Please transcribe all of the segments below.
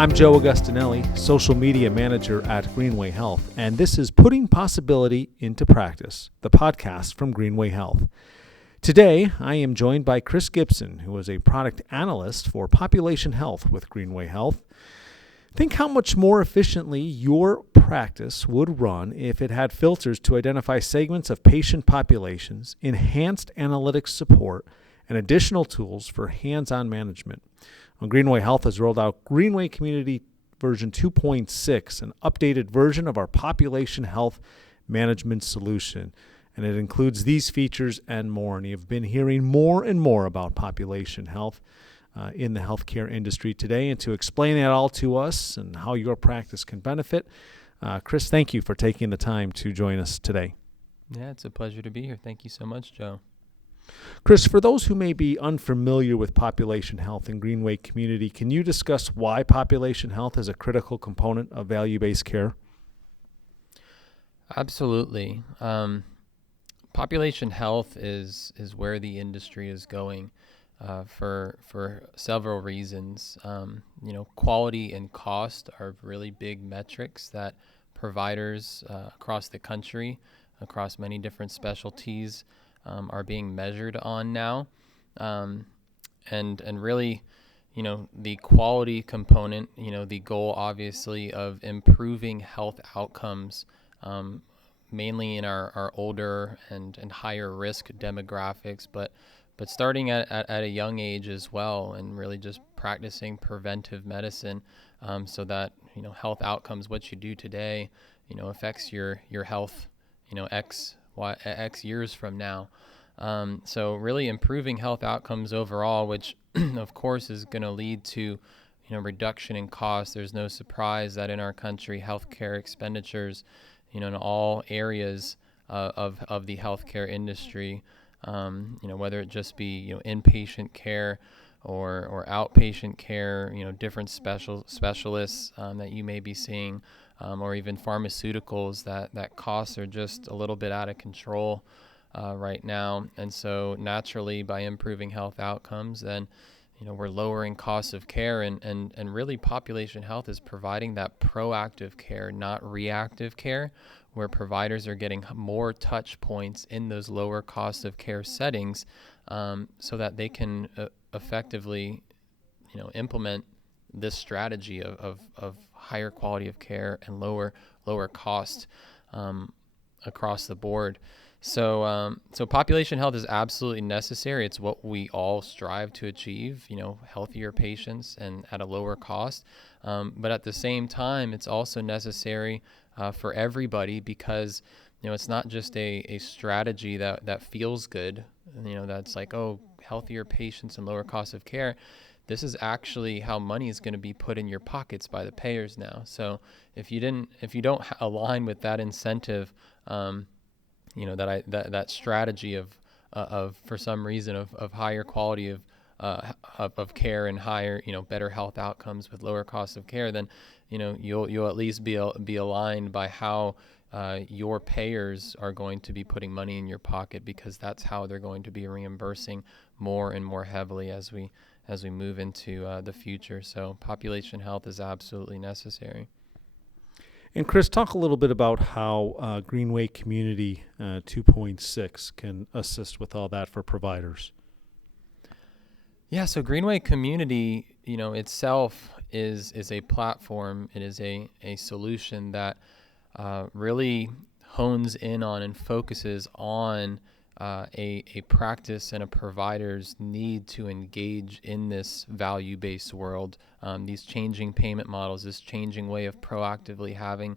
I'm Joe Augustinelli, Social Media Manager at Greenway Health, and this is Putting Possibility into Practice, the podcast from Greenway Health. Today, I am joined by Chris Gibson, who is a product analyst for population health with Greenway Health. Think how much more efficiently your practice would run if it had filters to identify segments of patient populations, enhanced analytics support, and additional tools for hands-on management. Greenway Health has rolled out Greenway Community version 2.6, an updated version of our population health management solution. And it includes these features and more. And you've been hearing more and more about population health in the healthcare industry today. And to explain it all to us and how your practice can benefit, Chris, thank you for taking the time to join us today. Yeah, it's a pleasure to be here. Thank you so much, Joe. Chris, for those who may be unfamiliar with population health in Greenway Community, can you discuss why population health is a critical component of value-based care? Absolutely. Population health is where the industry is going for several reasons. Quality and cost are really big metrics that providers across the country, across many different specialties, are being measured on now. And really, the quality component, the goal obviously of improving health outcomes, mainly in our older and higher risk demographics, but starting at a young age as well, and really just practicing preventive medicine, so that, health outcomes, what you do today, affects your health, X years from now. So really improving health outcomes overall, which of course is going to lead to, reduction in costs. There's no surprise that in our country, healthcare expenditures, in all areas of the healthcare industry, whether it just be, inpatient care or outpatient care, different specialists that you may be seeing, or even pharmaceuticals, that costs are just a little bit out of control right now. And so naturally, by improving health outcomes, then we're lowering costs of care, and really population health is providing that proactive care, not reactive care, where providers are getting more touch points in those lower cost of care settings, so that they can effectively implement this strategy of higher quality of care and lower cost across the board. So population health is absolutely necessary. It's what we all strive to achieve, healthier patients and at a lower cost. But at the same time, it's also necessary for everybody, because, it's not just a strategy that feels good, that's like, oh, healthier patients and lower cost of care. This is actually how money is going to be put in your pockets by the payers now. So if you don't align with that incentive, that strategy of for some reason of higher quality of care and higher, better health outcomes with lower cost of care, then you'll at least be aligned by how your payers are going to be putting money in your pocket, because that's how they're going to be reimbursing more and more heavily as we move into the future. So population health is absolutely necessary. And Chris, talk a little bit about how Greenway Community 2.6 can assist with all that for providers. Yeah, so Greenway Community, itself is a platform. It is a solution that really hones in on and focuses on a practice and a provider's need to engage in this value-based world, these changing payment models, this changing way of proactively having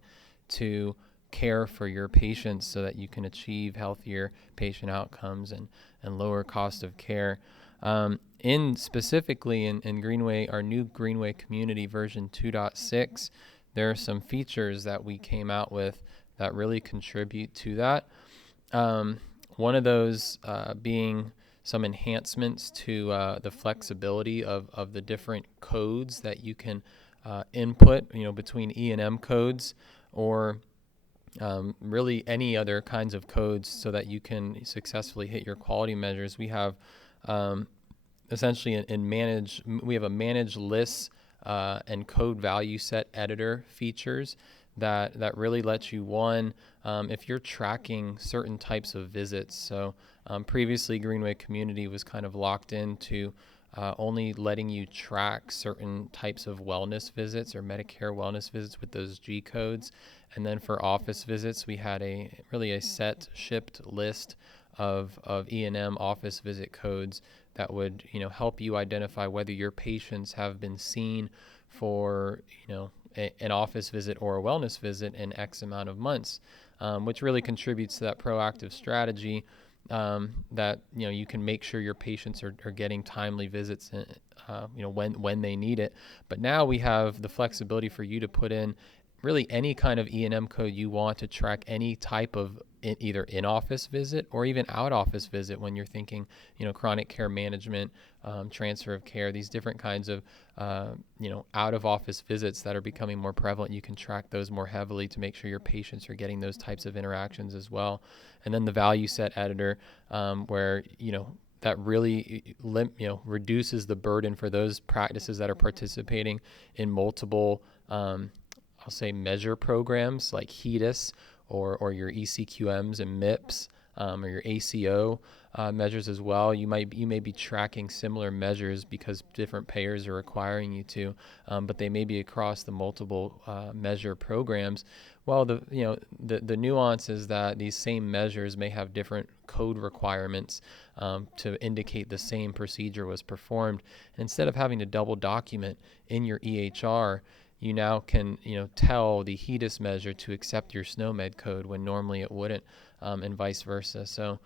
to care for your patients so that you can achieve healthier patient outcomes and lower cost of care. Specifically in Greenway, our new Greenway Community version 2.6, there are some features that we came out with that really contribute to that. One of those being some enhancements to the flexibility of the different codes that you can input, between E&M codes or really any other kinds of codes, so that you can successfully hit your quality measures. We have essentially we have a managed lists and code value set editor features that really lets you, one, if you're tracking certain types of visits. So previously, Greenway Community was kind of locked into only letting you track certain types of wellness visits or Medicare wellness visits with those G codes. And then for office visits, we had a set shipped list of E&M office visit codes that would, help you identify whether your patients have been seen for, an office visit or a wellness visit in X amount of months, which really contributes to that proactive strategy that, you can make sure your patients are getting timely visits, when they need it. But now we have the flexibility for you to put in really any kind of E&M code you want to track any type of either in-office visit or even out-office visit when you're thinking, chronic care management, transfer of care, these different kinds of, out-of-office visits that are becoming more prevalent. You can track those more heavily to make sure your patients are getting those types of interactions as well. And then the value set editor, where, that really reduces the burden for those practices that are participating in multiple I'll say measure programs like HEDIS or your ECQMs and MIPS, or your ACO measures as well. You may be tracking similar measures because different payers are requiring you to, but they may be across the multiple measure programs. Well, the nuance is that these same measures may have different code requirements to indicate the same procedure was performed. And instead of having to double document in your EHR, you now can, tell the HEDIS measure to accept your SNOMED code when normally it wouldn't, and vice versa. So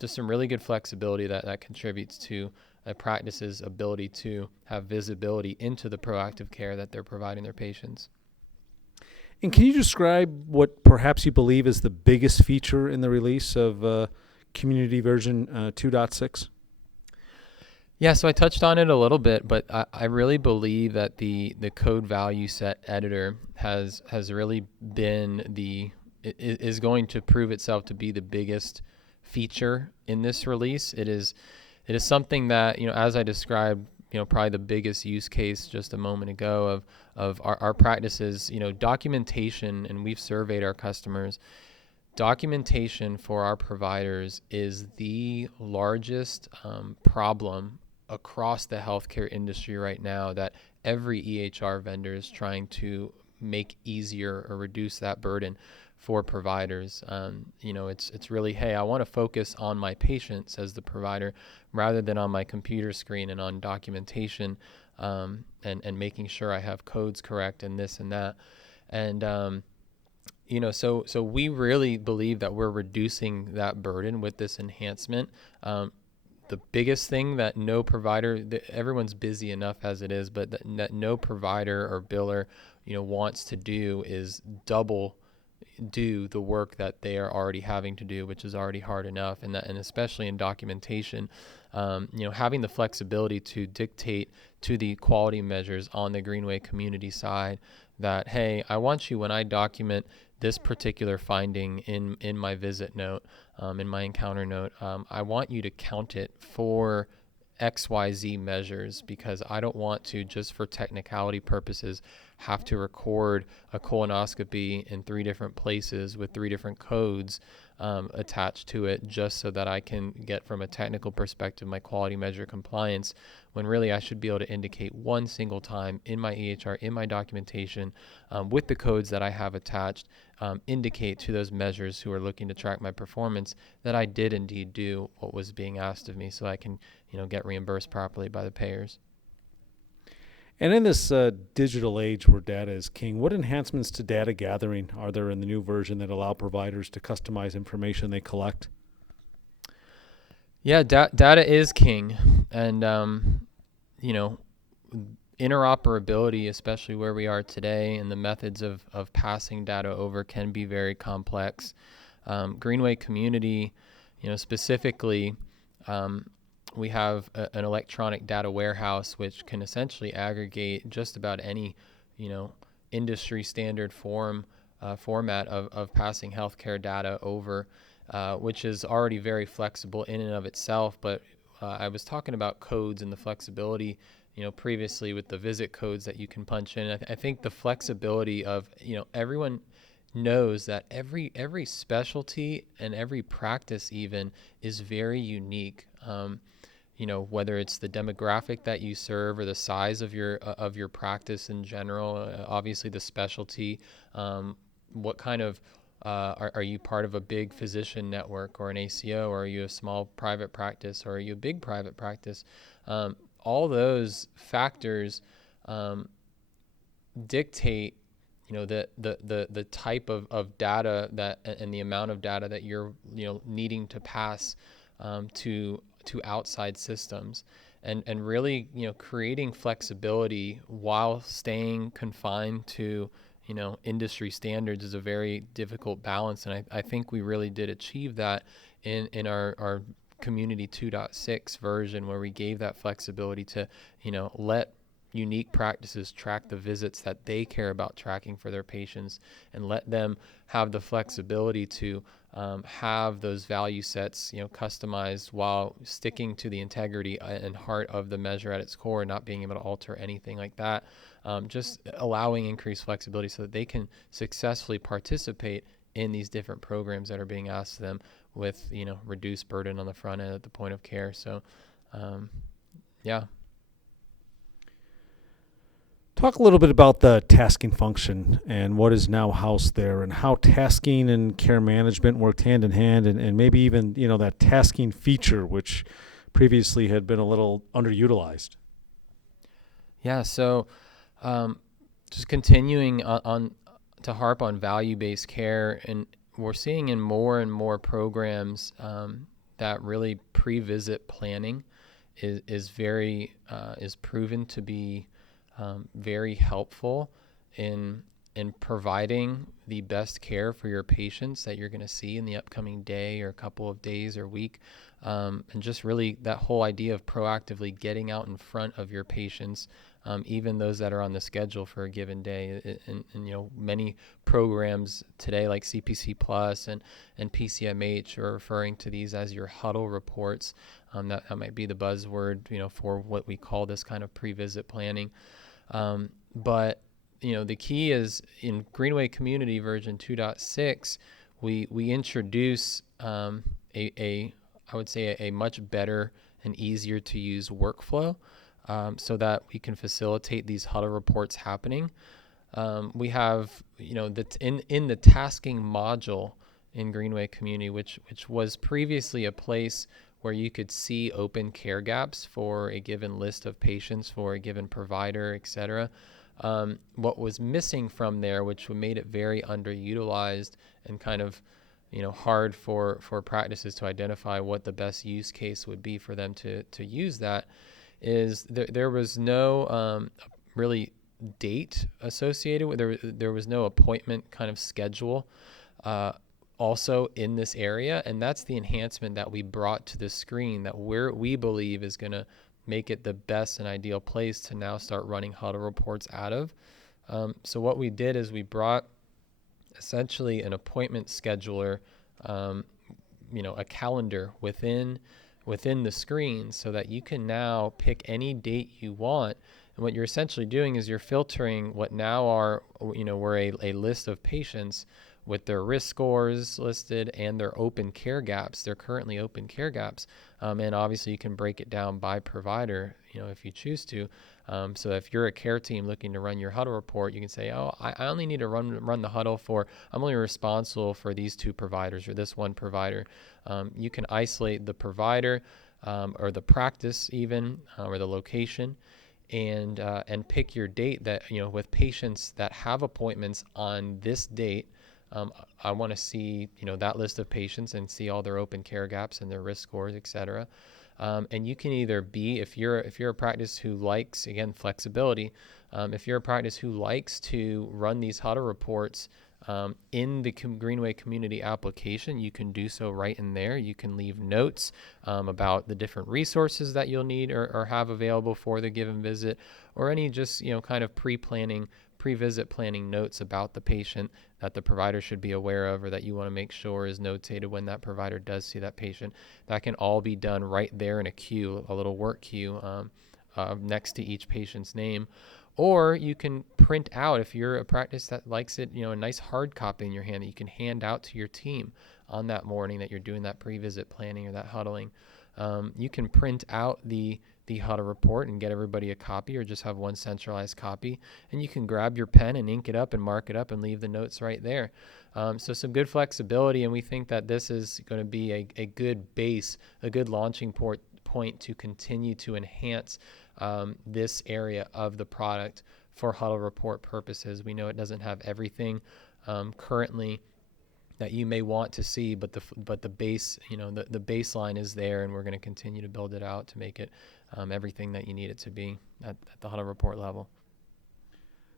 just some really good flexibility that contributes to a practice's ability to have visibility into the proactive care that they're providing their patients. And can you describe what perhaps you believe is the biggest feature in the release of Community version 2.6? Yeah, so I touched on it a little bit, but I really believe that the code value set editor has really been is going to prove itself to be the biggest feature in this release. It is something that, as I described, probably the biggest use case just a moment ago of our practices, documentation, and we've surveyed our customers. Documentation for our providers is the largest problem across the healthcare industry right now that every EHR vendor is trying to make easier or reduce that burden for providers. It's really, hey, I want to focus on my patients as the provider rather than on my computer screen and on documentation, and making sure I have codes correct and this and that. And so we really believe that we're reducing that burden with this enhancement. The biggest thing that no provider, everyone's busy enough as it is, but that no provider or biller, wants to do is double do the work that they are already having to do, which is already hard enough. And especially in documentation, having the flexibility to dictate to the quality measures on the Greenway Community side that, hey, I want you, when I document this particular finding in my visit note, in my encounter note, I want you to count it for XYZ measures, because I don't want to, just for technicality purposes, have to record a colonoscopy in 3 different places with 3 different codes attached to it, just so that I can get, from a technical perspective, my quality measure compliance, when really I should be able to indicate one single time in my EHR, in my documentation, with the codes that I have attached, indicate to those measures who are looking to track my performance that I did indeed do what was being asked of me, so I can, get reimbursed properly by the payers. And in this digital age where data is king, what enhancements to data gathering are there in the new version that allow providers to customize information they collect? Yeah, data is king. And, interoperability, especially where we are today, and the methods of passing data over can be very complex. Greenway Community, specifically, we have an electronic data warehouse which can essentially aggregate just about any, industry standard format of passing healthcare data over, which is already very flexible in and of itself. But I was talking about codes and the flexibility previously with the visit codes that you can punch in. I think the flexibility of, everyone knows that every specialty and every practice even is very unique. Whether it's the demographic that you serve or the size of your practice in general, obviously the specialty, what kind of are you part of a big physician network or an ACO, or are you a small private practice, or are you a big private practice? All those factors dictate, the type of data that and the amount of data that you're needing to pass to outside systems, and really creating flexibility while staying confined to industry standards is a very difficult balance. And I think we really did achieve that in our Community 2.6 version, where we gave that flexibility to, let unique practices track the visits that they care about tracking for their patients, and let them have the flexibility to have those value sets, customized, while sticking to the integrity and heart of the measure at its core, not being able to alter anything like that. Just allowing increased flexibility so that they can successfully participate in these different programs that are being asked of them, with reduced burden on the front end at the point of care. So yeah. Talk a little bit about the tasking function and what is now housed there, and how tasking and care management worked hand in hand, and maybe even that tasking feature, which previously had been a little underutilized. Yeah, so just continuing on to harp on value-based care, and we're seeing in more and more programs that really pre-visit planning is proven to be very helpful in providing the best care for your patients that you're going to see in the upcoming day or couple of days or week, and just really that whole idea of proactively getting out in front of your patients, even those that are on the schedule for a given day. And many programs today, like CPC Plus and PCMH, are referring to these as your huddle reports. That might be the buzzword, for what we call this kind of pre-visit planning. But the key is, in Greenway Community version 2.6, we introduce I would say a much better and easier to use workflow, so that we can facilitate these huddle reports happening. We have in the tasking module in Greenway Community, which was previously a place where you could see open care gaps for a given list of patients for a given provider, et cetera. What was missing from there, which made it very underutilized and kind of hard for practices to identify what the best use case would be for them to use that, is there was no really date associated with there was no appointment kind of schedule also in this area. And that's the enhancement that we brought to the screen, that we believe is going to make it the best and ideal place to now start running huddle reports out of. So what we did is we brought essentially an appointment scheduler, a calendar within the screen, so that you can now pick any date you want. And what you're essentially doing is you're filtering what now are, were a list of patients with their risk scores listed and their open care gaps, their currently open care gaps. And obviously you can break it down by provider, if you choose to. So if you're a care team looking to run your huddle report, you can say, I only need to run the huddle I'm only responsible for these two providers or this one provider. You can isolate the provider or the practice even, or the location, and pick your date that, with patients that have appointments on this date. I want to see, that list of patients and see all their open care gaps and their risk scores, et cetera. And you can either be, if you're a practice who likes, again, flexibility, if you're a practice who likes to run these huddle reports in the Greenway Community application, you can do so right in there. You can leave notes about the different resources that you'll need or have available for the given visit, or any just, kind of pre-visit planning notes about the patient that the provider should be aware of, or that you want to make sure is notated when that provider does see that patient. That can all be done right there in a queue, a little work queue, next to each patient's name. Or you can print out, if you're a practice that likes it, a nice hard copy in your hand that you can hand out to your team on that morning that you're doing that pre-visit planning or that huddling. You can print out the huddle report and get everybody a copy, or just have one centralized copy, and you can grab your pen and ink it up and mark it up and leave the notes right there. So some good flexibility, and we think that this is going to be a good base, a good launching point to continue to enhance this area of the product for huddle report purposes. We know it doesn't have everything currently that you may want to see, but the base, the baseline is there, and we're going to continue to build it out to make it everything that you need it to be at the huddle report level.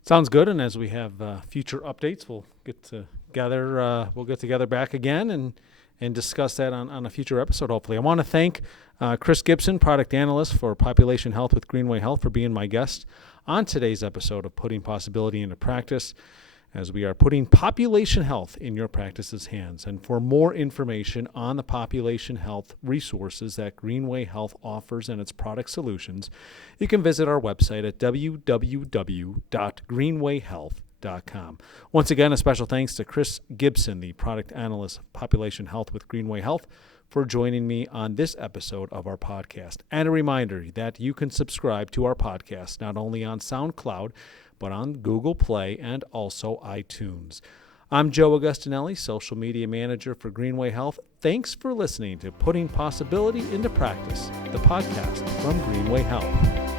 Sounds good. And as we have future updates, we'll get together back again and discuss that on a future episode, hopefully. I want to thank Chris Gibson, product analyst for population health with Greenway Health, for being my guest on today's episode of Putting Possibility into Practice, as we are putting population health in your practice's hands. And for more information on the population health resources that Greenway Health offers and its product solutions, you can visit our website at www.greenwayhealth.com. Once again, a special thanks to Chris Gibson, the product analyst of population health with Greenway Health, for joining me on this episode of our podcast. And a reminder that you can subscribe to our podcast not only on SoundCloud, but on Google Play and also iTunes. I'm Joe Augustinelli, social media manager for Greenway Health. Thanks for listening to Putting Possibility into Practice, the podcast from Greenway Health.